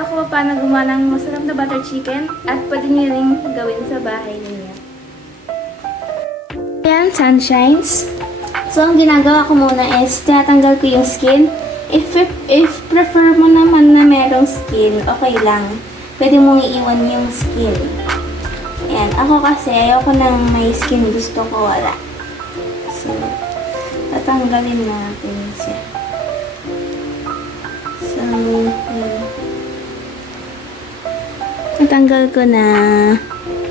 Tutorial ko paano gumawa ng masarap na butter chicken at pwede niyo rin gawin sa bahay ninyo. Ayan, sunshines. So, ang ginagawa ko muna is tinatanggal ko yung skin. If prefer mo naman na merong skin, okay lang. Pwede mong iiwan yung skin. Ayan, ako kasi ayoko nang may skin, gusto ko wala. So, tatanggalin natin siya. So, ayan. Natanggal ko na.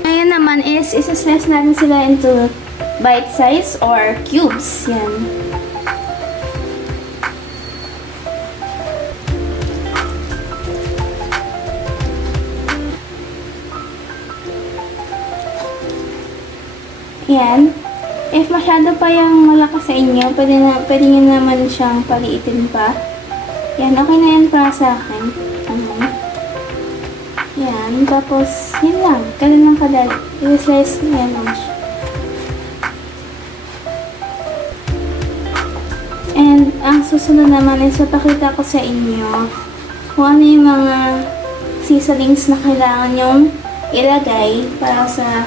Ngayon naman is isa-slice natin sila into bite size or cubes. Yan. Yan. If masyado pa yung malakas sa inyo, pwede nyo naman siyang paliitin pa. Yan. Okay na yan para sa akin. Yan. Tapos, yun lang. Ganun lang kadali. I-slice nyo yan lang siya. And, ang susunod naman is papakita ko sa inyo kung ano yung mga seasonings na kailangan nyong ilagay para sa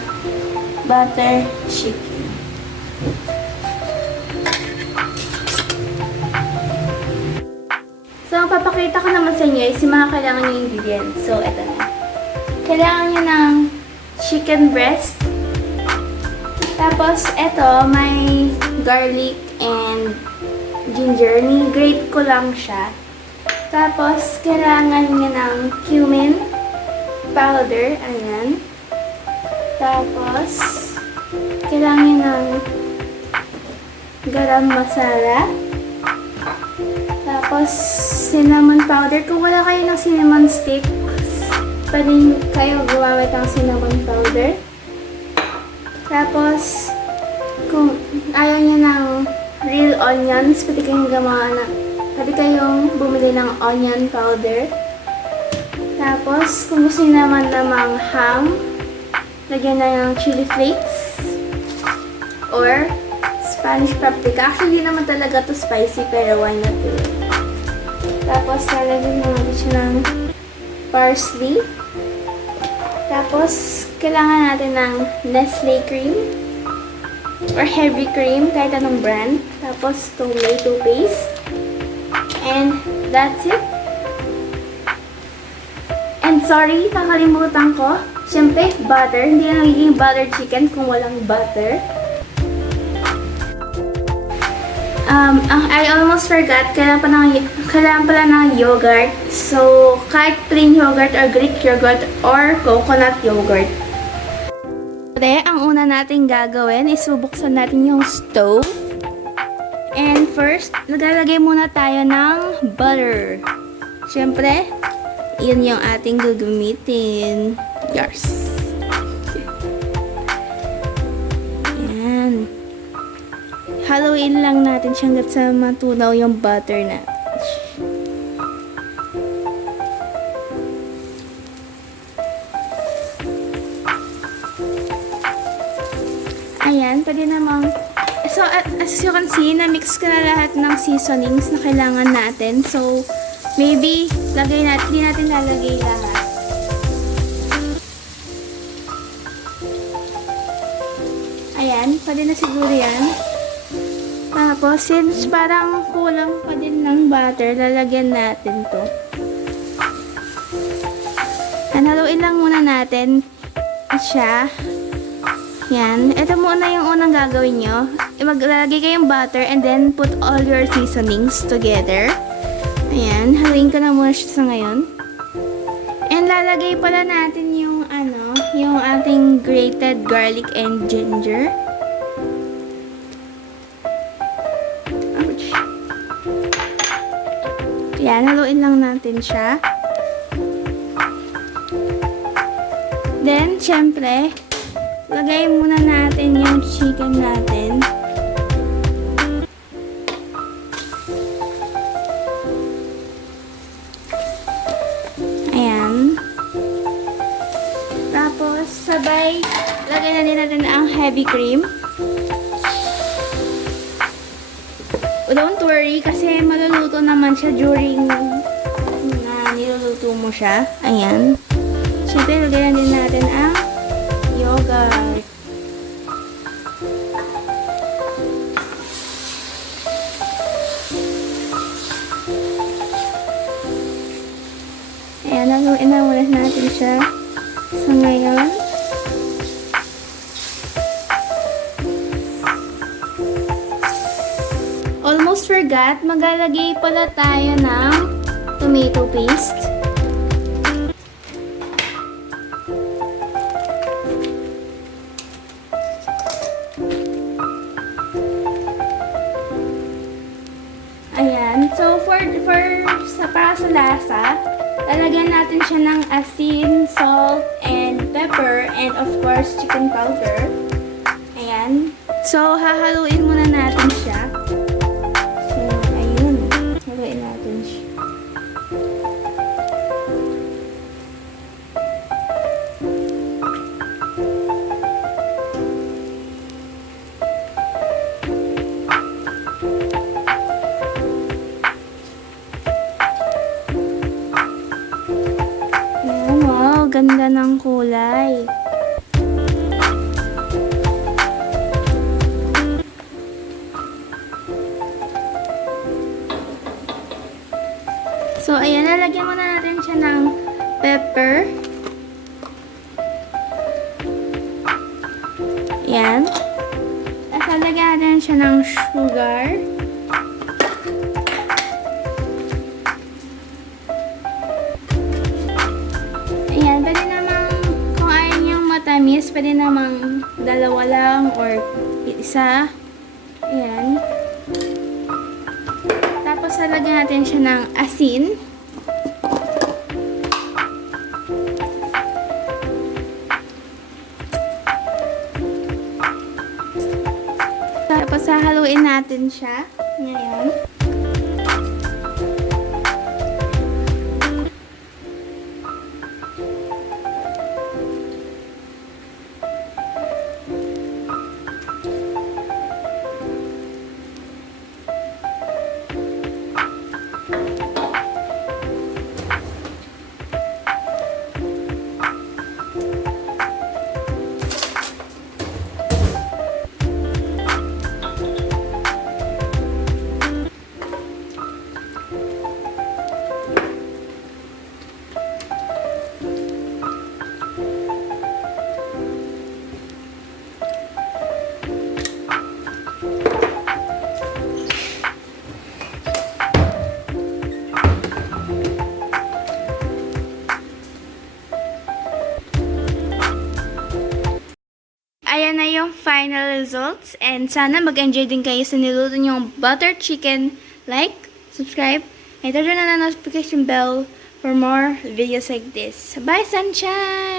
butter chicken. So, ang papakita ko naman sa inyo is yung mga kailangan nyo ingredients. So, eto na. Kailangan nyo ng chicken breast. Tapos, eto, may garlic and ginger. Ni-grate ko lang siya. Tapos, kailangan nyo ng cumin powder. Ayan. Tapos, kailangan nyo ng garam masala. Tapos, cinnamon powder. Kung wala kayo ng cinnamon sticks, pwede kayo gumamit ng cinnamon powder. Tapos, kung ayaw nyo ng real onions, pwede kayong bumili ng onion powder. Tapos, kung gusto nyo naman namang ham, lagyan na ng chili flakes or Spanish paprika. Actually, hindi naman talaga to spicy, pero why not do it? Tapos, lalagyan naman siya ng parsley. Tapos, kailangan natin ng Nestle cream or heavy cream, kahit anong brand. Tapos, tomato paste. And, that's it. And sorry, nakalimutan ko. Siyempre, butter. Hindi na nagiging butter chicken kung walang butter. I almost forgot, kailangan pala ng yogurt. So, kahit plain yogurt or Greek yogurt or coconut yogurt. Ang una natin gagawin is bubuksan natin yung stove. And first, naglalagay muna tayo ng butter. Siyempre, yun yung ating gagamitin. Yours. Yan. Haluin lang natin siya hanggat sa matunaw yung butter natin. Ayan, pwede namang... So, as you can see, na-mix ko na lahat ng seasonings na kailangan natin. So, maybe, hindi natin lalagay lahat. Ayan, pwede na siguro yan. Tapos, since parang kulang pa din ng butter, lalagyan natin to. Haluin lang muna natin siya. Yan. Ito muna yung unang gagawin nyo. Maglalagay kayong butter and then put all your seasonings together. Ayan. Haluin ko na muna siya sa ngayon. And lalagay pala natin yung yung ating grated garlic and ginger. Ouch. Yan. Haluin lang natin siya. Then, syempre, lagay muna natin yung chicken natin. Ayan. Tapos, sabay, lagay na din natin ang heavy cream. Don't worry, kasi maluluto naman siya during niluluto mo siya. Ayan. Siyempre, lagyan din natin ang yogurt. Ayan, haluin na muna natin siya. So, ngayon, almost forgot, maglalagay pala tayo ng tomato paste. Ayan. So, para sa lasa, lalagyan natin siya ng asin, salt, and pepper, and of course, chicken powder. Ayan. So, hahaluin muna natin siya. So, ayun. Haluin natin siya. Ayan, wow. Ganda ng kulay. So, ayan, lalagyan muna natin siya ng pepper. Ayan. At lalagyan natin siya ng sugar. Ayan, pwede namang, kung ayaw niyang matamis, pwede namang dalawa lang or isa. Ayan. Tapos, lalagyan natin siya ng asin. Tapos, hahaluin natin siya. Ngayon. Ayan na yung final results. And sana mag-enjoy din kayo sa niluto niyong butter chicken. Like, subscribe, and turn on the notification bell for more videos like this. Bye, sunshine!